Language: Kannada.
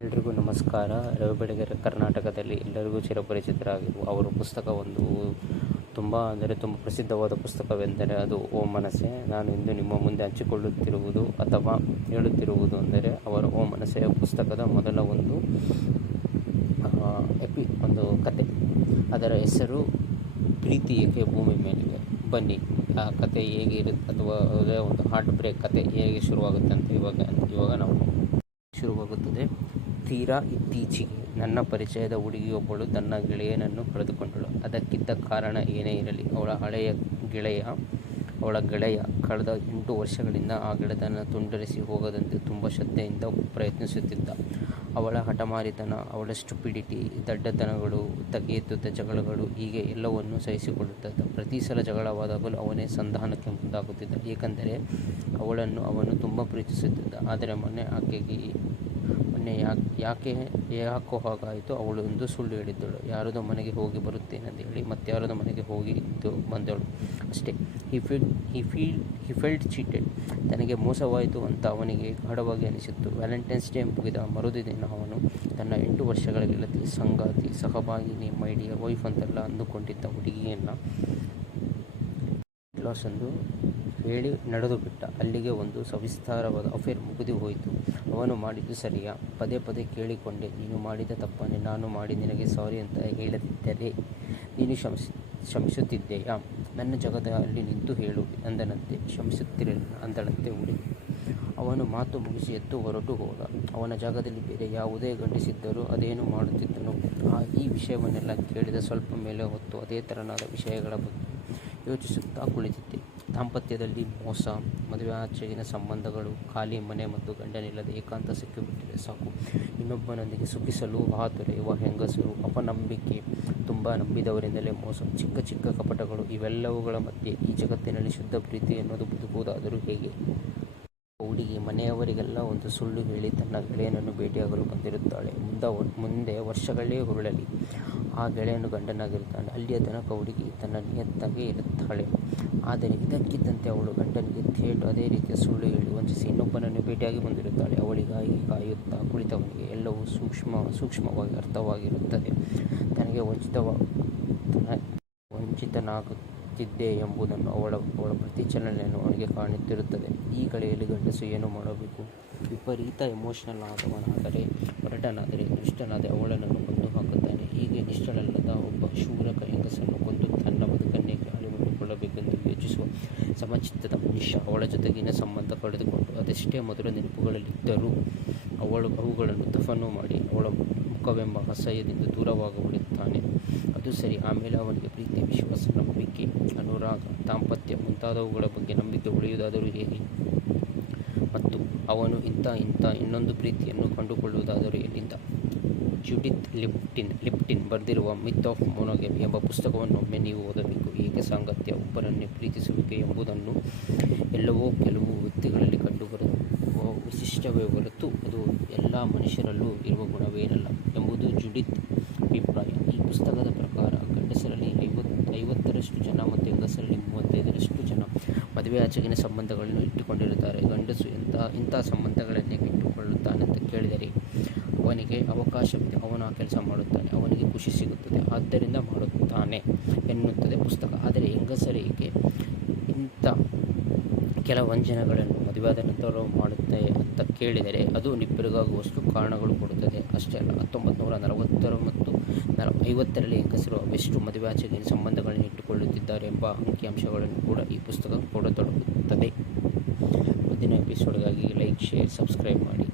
ಎಲ್ರಿಗೂ ನಮಸ್ಕಾರ. ರವಿ ಬೆಳಗೆರೆ ಕರ್ನಾಟಕದಲ್ಲಿ ಎಲ್ಲರಿಗೂ ಚಿರಪರಿಚಿತರಾಗಿರುವ ಅವರ ಪುಸ್ತಕ ಒಂದು ತುಂಬ ಪ್ರಸಿದ್ಧವಾದ ಪುಸ್ತಕವೆಂದರೆ ಅದು ಓ ಮನಸ್ಸೆ. ನಾನು ಇಂದು ನಿಮ್ಮ ಮುಂದೆ ಹಂಚಿಕೊಳ್ಳುತ್ತಿರುವುದು ಅಥವಾ ಹೇಳುತ್ತಿರುವುದು ಅಂದರೆ ಅವರ ಓ ಮನಸ್ಸೆ ಪುಸ್ತಕದ ಮೊದಲ ಒಂದು ಕತೆ. ಅದರ ಹೆಸರು ಪ್ರೀತಿ ಏಕೆ ಭೂಮಿ ಮೇಲಿದೆ. ಬನ್ನಿ ಆ ಕತೆ ಹೇಗೆ ಇರುತ್ತೆ ಅಥವಾ ಅದೇ ಒಂದು ಹಾರ್ಟ್ ಬ್ರೇಕ್ ಕತೆ ಹೇಗೆ ಶುರುವಾಗುತ್ತೆ ಅಂತ ಇವಾಗ ನಾವು ಶುರುವಾಗುತ್ತದೆ. ತೀರಾ ಇತ್ತೀಚೆಗೆ ನನ್ನ ಪರಿಚಯದ ಹುಡುಗಿಯೊಬ್ಬಳು ತನ್ನ ಗೆಳೆಯನನ್ನು ಕಳೆದುಕೊಂಡಳು. ಅದಕ್ಕಿದ್ದ ಕಾರಣ ಏನೇ ಇರಲಿ, ಅವಳ ಗೆಳೆಯ ಕಳೆದ 8 ವರ್ಷಗಳಿಂದ ಆ ಗೆಳೆತನ ತುಂಡರಿಸಿ ಹೋಗದಂತೆ ತುಂಬ ಶ್ರದ್ಧೆಯಿಂದ ಪ್ರಯತ್ನಿಸುತ್ತಿದ್ದ. ಅವಳ ಹಠಮಾರಿತನ, ಅವಳ ಸ್ಟುಪಿಡಿಟಿ, ದಡ್ಡತನಗಳು, ತಗ್ಗೆತ್ತುತ್ತ ಜಗಳಗಳು, ಹೀಗೆ ಎಲ್ಲವನ್ನೂ ಸಹಿಸಿಕೊಳ್ಳುತ್ತಿದ್ದ. ಪ್ರತಿ ಸಲ ಜಗಳವಾದಾಗಲೂ ಅವನೇ ಸಂಧಾನಕ್ಕೆ ಮುಂದಾಗುತ್ತಿದ್ದ, ಏಕೆಂದರೆ ಅವಳನ್ನು ಅವನು ತುಂಬ ಪ್ರೀತಿಸುತ್ತಿದ್ದ. ಆದರೆ ಮೊನ್ನೆ ಯಾಕೋ ಹಾಗಾಯಿತು. ಅವಳು ಒಂದು ಸುಳ್ಳು ಹೇಳಿದ್ದಳು. ಯಾರದೋ ಮನೆಗೆ ಹೋಗಿ ಬರುತ್ತೇನೆಂದು ಹೇಳಿ ಮತ್ತಾರದೋ ಮನೆಗೆ ಹೋಗಿದ್ದು ಬಂದಳು ಅಷ್ಟೇ. He felt cheated. ತನಗೆ ಮೋಸವಾಯಿತು ಅಂತ ಅವನಿಗೆ ಗಾಢವಾಗಿ ಅನಿಸಿತ್ತು. ವ್ಯಾಲೆಂಟೈನ್ಸ್ ಡೇ ಮುಗಿದ ಮರುದಿನ ಅವನು ತನ್ನ 8 ವರ್ಷಗಳ ಗೆಳತಿ, ಸಂಗಾತಿ, ಸಹಭಾಗಿನಿ, ಮೈ ಡಿಯರ್ ವೈಫ್ ಅಂತೆಲ್ಲ ಅಂದುಕೊಂಡಿದ್ದ ಹುಡುಗಿಯನ್ನು ಲಾಸ್ ಎಂದು ಹೇಳಿ ನಡೆದು ಬಿಟ್ಟ. ಅಲ್ಲಿಗೆ ಒಂದು ಸವಿಸ್ತಾರವಾದ ಅಫೇರ್ ಮುಗಿದು ಹೋಯಿತು. ಅವನು ಮಾಡಿದ್ದು ಸರಿಯಾ? ಪದೇ ಪದೇ ಕೇಳಿಕೊಂಡೆ. ನೀನು ಮಾಡಿದ ತಪ್ಪನ್ನೇ ನಾನು ಮಾಡಿ ನಿನಗೆ ಸಾರಿ ಅಂತ ಹೇಳದಿದ್ದರೆ ನೀನು ಕ್ಷಮಿಸುತ್ತಿದ್ದೆಯಾ? ನನ್ನ ಜಗದಲ್ಲಿ ನಿಂತು ಹೇಳು ಎಂದನಂತೆ. ಕ್ಷಮಿಸುತ್ತಿರಲಿಲ್ಲ ಅಂದಳಂತೆ ಹುಡುಗಿ. ಅವನು ಮಾತು ಮುಗಿಸಿ ಎದ್ದು ಹೊರಟು ಹೋದ. ಅವನ ಜಾಗದಲ್ಲಿ ಬೇರೆ ಯಾವುದೇ ಗಂಡಿಸಿದ್ದರೂ ಅದೇನು ಮಾಡುತ್ತಿದ್ದನು? ಈ ವಿಷಯವನ್ನೆಲ್ಲ ಕೇಳಿದ ಸ್ವಲ್ಪ ಮೇಲೆ ಹೊತ್ತು ಅದೇ ತೆರನಾದ ವಿಷಯಗಳ ಬಗ್ಗೆ ಯೋಚಿಸುತ್ತಾ ಕುಳಿತಿದ್ದೆ. ದಾಂಪತ್ಯದಲ್ಲಿ ಮೋಸ, ಮದುವೆಯಾಚೆಗಿನ ಸಂಬಂಧಗಳು, ಖಾಲಿ ಮನೆ ಮತ್ತು ಗಂಡನಿಲ್ಲದೆ ಏಕಾಂತ ಸಿಕ್ಕಿಬಿಟ್ಟರೆ ಸಾಕು. ಇನ್ನೊಬ್ಬನೊಂದಿಗೆ ಸುಖಿಸಲು ಹಾತೊರೆಯುವ ಹೆಂಗಸರು, ಅಪನಂಬಿಕೆ, ತುಂಬ ನಂಬಿದವರಿಂದಲೇ ಮೋಸ, ಚಿಕ್ಕ ಚಿಕ್ಕ ಕಪಟಗಳು, ಇವೆಲ್ಲವುಗಳ ಮಧ್ಯೆ ಈ ಜಗತ್ತಿನಲ್ಲಿ ಶುದ್ಧ ಪ್ರೀತಿ ಎನ್ನುವುದು ಬದುಕುವುದಾದರೂ ಹೇಗೆ? ಹುಡುಗಿ ಮನೆಯವರಿಗೆಲ್ಲ ಒಂದು ಸುಳ್ಳು ಹೇಳಿ ತನ್ನ ಗೆಳೆಯನನ್ನು ಭೇಟಿಯಾಗಲು ಬಂದಿರುತ್ತಾಳೆ. ಮುಂದೆ ವರ್ಷಗಳೇ ಹುರುಳಲಿ, ಆ ಗೆಳೆಯನು ಗಂಡನಾಗಿರುತ್ತಾನೆ. ಅಲ್ಲಿಯ ತನಕ ಹುಡುಗಿ ತನ್ನ ನಿಯತ್ತಾಗೆ ಇರುತ್ತಾಳೆ. ಆದರೆ ಇದಕ್ಕಿದ್ದಂತೆ ಅವಳು ಗಂಡನಿಗೆ ಥೇಟ್ ಅದೇ ರೀತಿಯ ಸುಳ್ಳು ಹೇಳಿ ವಂಚಿಸಿ ಇನ್ನೊಬ್ಬನನ್ನು ಭೇಟಿಯಾಗಿ ಬಂದಿರುತ್ತಾಳೆ. ಅವಳಿಗಾಗಿ ಕಾಯುತ್ತಾ ಕುಳಿತವನಿಗೆ ಎಲ್ಲವೂ ಸೂಕ್ಷ್ಮವಾಗಿ ಅರ್ಥವಾಗಿರುತ್ತದೆ. ತನಗೆ ವಂಚಿತನಾಗುತ್ತಿದ್ದೆ ಎಂಬುದನ್ನು ಅವಳ ಪ್ರತಿ ಚಲನೆಯನ್ನು ಅವನಿಗೆ ಕಾಣುತ್ತಿರುತ್ತದೆ. ಈ ಗಳಿಗೆಯಲ್ಲಿ ಗಂಡಸು ಏನು ಮಾಡಬೇಕು? ವಿಪರೀತ ಎಮೋಷನಲ್ ಆದವನಾದರೆ, ಹೊರಟನಾದರೆ, ದುಷ್ಟನಾದರೆ ಅವಳನ್ನು ಕೊಂದು ಹಾಕುತ್ತಾನೆ. ಹೀಗೆ ನಿಷ್ಠಳಲ್ಲದ ಒಬ್ಬ ಶೂರ ಹೆಂಗಸನ್ನು ಕೊಂದು ತನ್ನ ಬದುಕನ್ನೇ ಗಾಳಿ ಮಾಡಿಕೊಳ್ಳಬೇಕೆಂದು ಯೋಚಿಸುವ ಸಮಚಿತ್ತದ ಮನುಷ್ಯ ಅವಳ ಜೊತೆಗಿನ ಸಂಬಂಧ ಕಳೆದುಕೊಂಡು ಅದೆಷ್ಟೇ ಮಧುರ ನೆನಪುಗಳಲ್ಲಿದ್ದರೂ ಅವುಗಳನ್ನು ದಫನು ಮಾಡಿ ಅವಳ ಮುಖವೆಂಬ ಅಸಹ್ಯದಿಂದ ದೂರವಾಗಬಿಡುತ್ತಾನೆ. ಅದು ಸರಿ. ಆಮೇಲೆ ಅವನಿಗೆ ಪ್ರೀತಿ, ವಿಶ್ವಾಸ, ನಂಬಿಕೆ, ಅನುರಾಗ, ದಾಂಪತ್ಯ ಮುಂತಾದವುಗಳ ಬಗ್ಗೆ ನಂಬಿಕೆ ಉಳಿಯುವುದಾದರೂ ಹೇಗೆ? ಮತ್ತು ಅವನು ಇಂಥ ಇನ್ನೊಂದು ಪ್ರೀತಿಯನ್ನು ಕಂಡುಕೊಳ್ಳುವುದಾದರೂ ಎಲ್ಲಿಂದ? ಜುಡಿತ್ ಲಿಪ್ಟಿನ್ ಬರೆದಿರುವ ಮಿತ್ ಆಫ್ ಮೊನೊಗಮಿ ಎಂಬ ಪುಸ್ತಕವನ್ನೊಮ್ಮೆ ನೀವು ಓದಬೇಕು. ಏಕೆ ಸಾಂಗತ್ಯ, ಒಬ್ಬರನ್ನೇ ಪ್ರೀತಿಸುವಿಕೆ ಎಂಬುದನ್ನು ಎಲ್ಲವೋ ಕೆಲವು ವ್ಯಕ್ತಿಗಳಲ್ಲಿ ಕಂಡುಬರುವ ವಿಶಿಷ್ಟವೇ ಹೊರತು ಅದು ಎಲ್ಲ ಮನುಷ್ಯರಲ್ಲೂ ಇರುವ ಗುಣವೇನಲ್ಲ ಎಂಬುದು ಜುಡಿತ್ ಅಭಿಪ್ರಾಯ. ಈ ಪುಸ್ತಕದ ಪ್ರಕಾರ ಗಂಡಸರಲ್ಲಿ 50% ಜನ ಮತ್ತು ಹೆಂಗಸರಲ್ಲಿ 35% ಜನ ಮದುವೆಯಾಚೆಗಿನ ಸಂಬಂಧಗಳನ್ನು ಇಟ್ಟುಕೊಂಡಿರುತ್ತಾರೆ. ಗಂಡಸು ಇಂಥ ಸಂಬಂಧಗಳನ್ನೇ ಇಟ್ಟುಕೊಳ್ಳುತ್ತಾನೆಂತ ಕೇಳಿದರೆ ಅವನಿಗೆ ಅವಕಾಶವಿದೆ, ಅವನು ಆ ಕೆಲಸ ಮಾಡುತ್ತಾನೆ, ಅವನಿಗೆ ಖುಷಿ ಸಿಗುತ್ತದೆ, ಆದ್ದರಿಂದ ಮಾಡುತ್ತಾನೆ ಎನ್ನುತ್ತದೆ ಪುಸ್ತಕ. ಆದರೆ ಹೆಂಗಸರಿಗೆ ಇಂಥ ಕೆಲ ವಂಚನೆಗಳನ್ನು ಮದುವೆಯಾದ ನಂತರ ಮಾಡುತ್ತೆ ಅಂತ ಕೇಳಿದರೆ ಅದು ನಿಬ್ಬೆರಗಾಗುವಷ್ಟು ಕಾರಣಗಳು ಕೊಡುತ್ತದೆ. ಅಷ್ಟೇ ಅಲ್ಲ, 1940 ಮತ್ತು 50ರಲ್ಲಿ ಹೆಂಗಸರು ಅವೆಷ್ಟು ಮದುವೆಯಾಚೆಗಿನ ಸಂಬಂಧಗಳನ್ನು ಇಟ್ಟುಕೊಳ್ಳುತ್ತಿದ್ದಾರೆ ಎಂಬ ಅಂಕಿಅಂಶಗಳನ್ನು ಕೂಡ ಈ ಪುಸ್ತಕ ಕೊಡತೊಡಗುತ್ತದೆ. ಮುಂದಿನ ಎಪಿಸೋಡ್ಗಾಗಿ ಲೈಕ್, ಶೇರ್, ಸಬ್ಸ್ಕ್ರೈಬ್ ಮಾಡಿ.